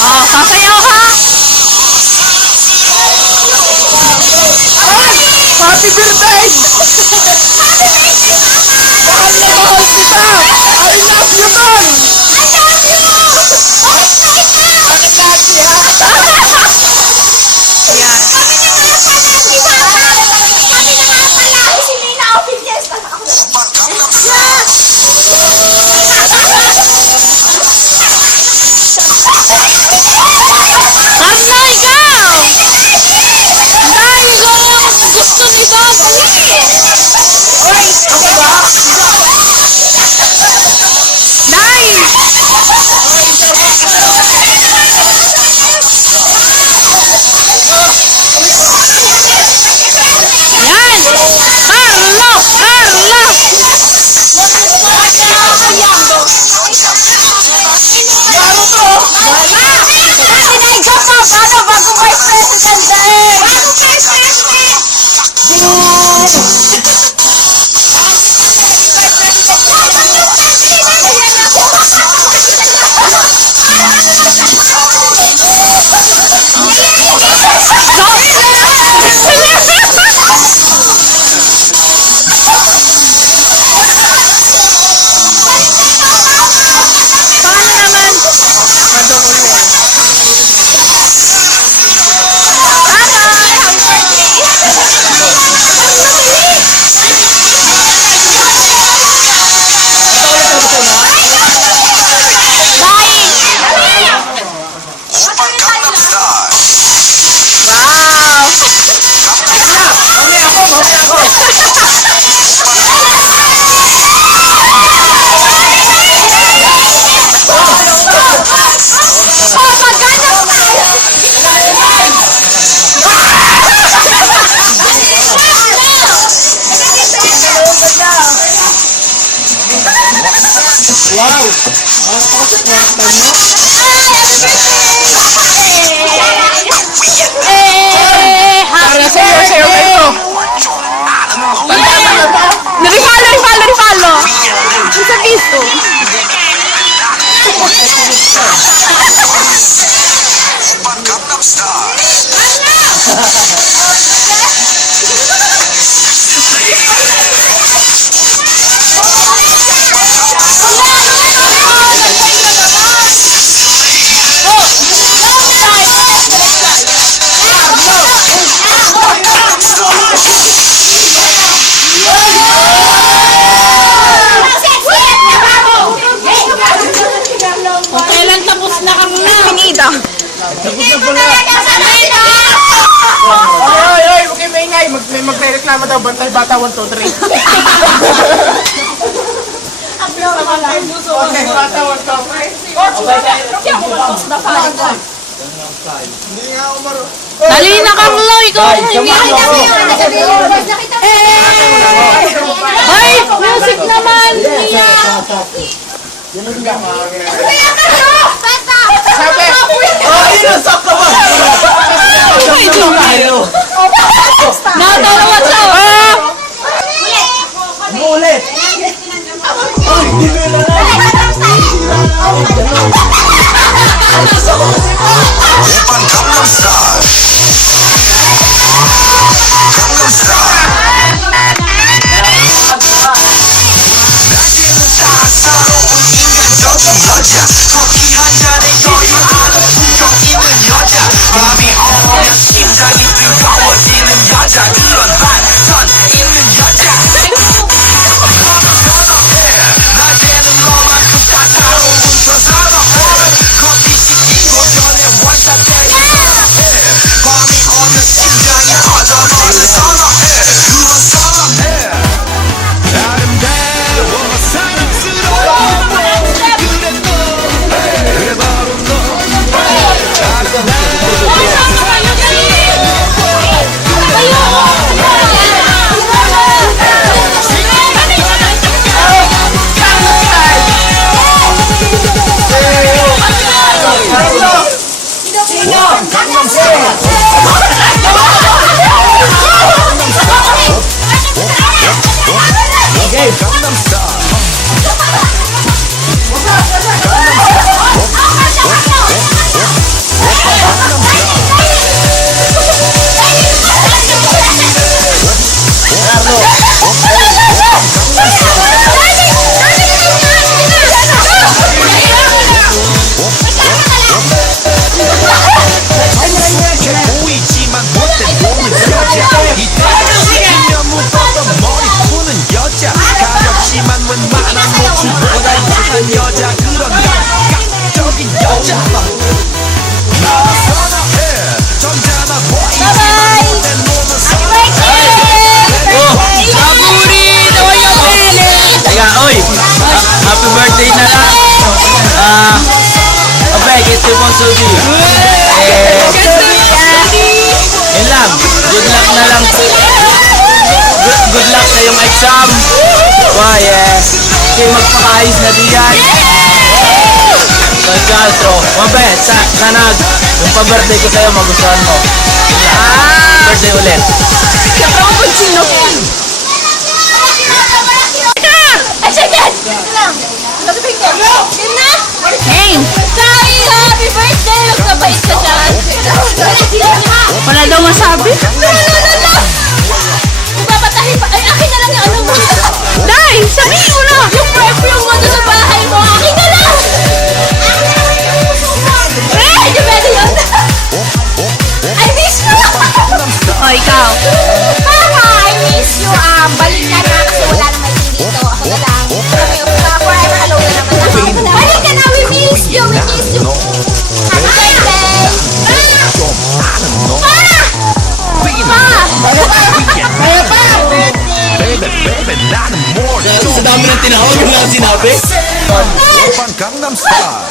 Oh, sasayaw ka! Happy birthday! Mahal na mahal kita! I love you, man! Carla, Yes. Wow! Ang pasok na ang tayo. Eh, Para sa'yo, sa'yo kayo! Rifalo, rifalo, rifalo! Isa piso. Bata 1, 2, 3. Okay, bata 1, 2, 3. Hindi nga ako maro. Dali na Carlo, ikaw ang hindi. Hoy, music naman! Mia! Sabi! Oh, inusak ka ba? Medyo Natatawa siya. Eh... Yun lang! Good luck na lang! Good, good luck sa iyong exam! Why, eh... Hindi magpakaayos na diyan! Pagkastro! Mabe, sa, nanag! Yung pa-birthday ko sa'yo, magustuhan mo! Ah! Birthday ulit! Yun na! Hey! Happy masabi. No, no, no, no! Magpapatahin pa. Ay, akin na lang yung ano mo. Day! Sabihin mo na! Yung perfume mo doon sa bahay mo, akin na lang! Eh, hindi pwede yun. I miss you! O, ikaw. Papa, I miss you. Um, balik ka na kasi wala na may dito. Ako na lang. Kami, forever alone na naman. Balik ka na, we miss you, we miss you. Baby, baby, not more Sa dami ng tinawag yung lahat sinabi Upang Gangnam Style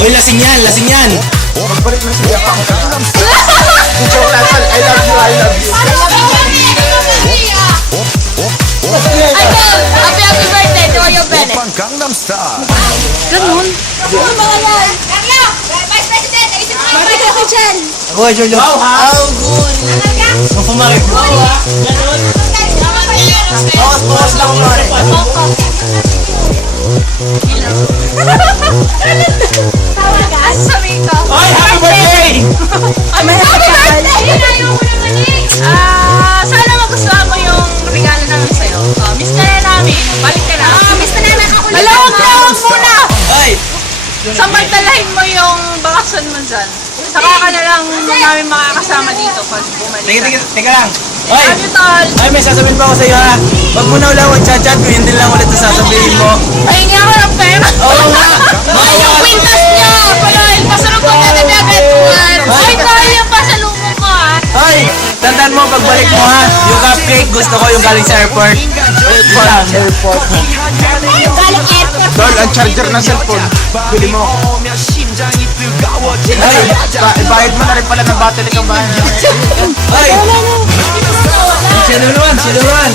Uy, lasing yan, lasing yan Magbalik na si Japan Gangnam Style Joke lang, I love you, I love you Ano ba Idol, happy happy birthday to your Bennett Gangnam Style Ganun? Ano? Ako dyan. Ako, Jojo. Wow, how good. Ang pumarik mo. Bawas, bawas lang, Lore. Tawagan? Samantalahin mo yung bakasyon mo dyan. Saka ka na lang namin makakasama dito pag bumalik teka, ka. teka, teka lang. Oy, Love you, tol. ay, may sasabihin pa ako sa'yo ha. Huwag mo na ulang mag-chat-chat yun din lang ulit na sasabihin mo. Pahingi ako ng pera. Oo nga. Ay, yung kwintas niyo! Paloy, pasalubong natin na agad. Ay, tol, yung pasalubong ko, ah. Ay, tandaan mo pagbalik mo ha. Yung cupcake gusto ko yung galing sa airport. Airport. Airport. Lol, ang charger ng cellphone. Bili mo ako. Ay, ba bayad mo na rin pala ng battery ka ba? Ay! Ay! Sino naman? Sino naman?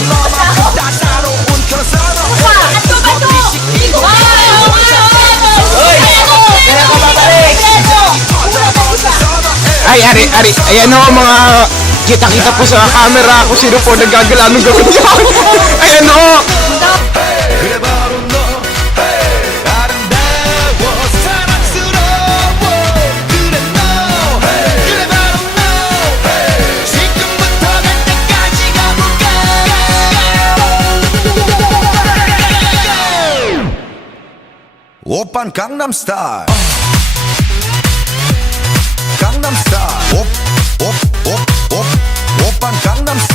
Ay, ari, ari. Ayan o mga kita-kita po sa camera kung sino po nagagalaan ng gawin niya. Ayan o! 1 Gangnam Style Gangnam Style Op, op, op, op, op, Gangnam Style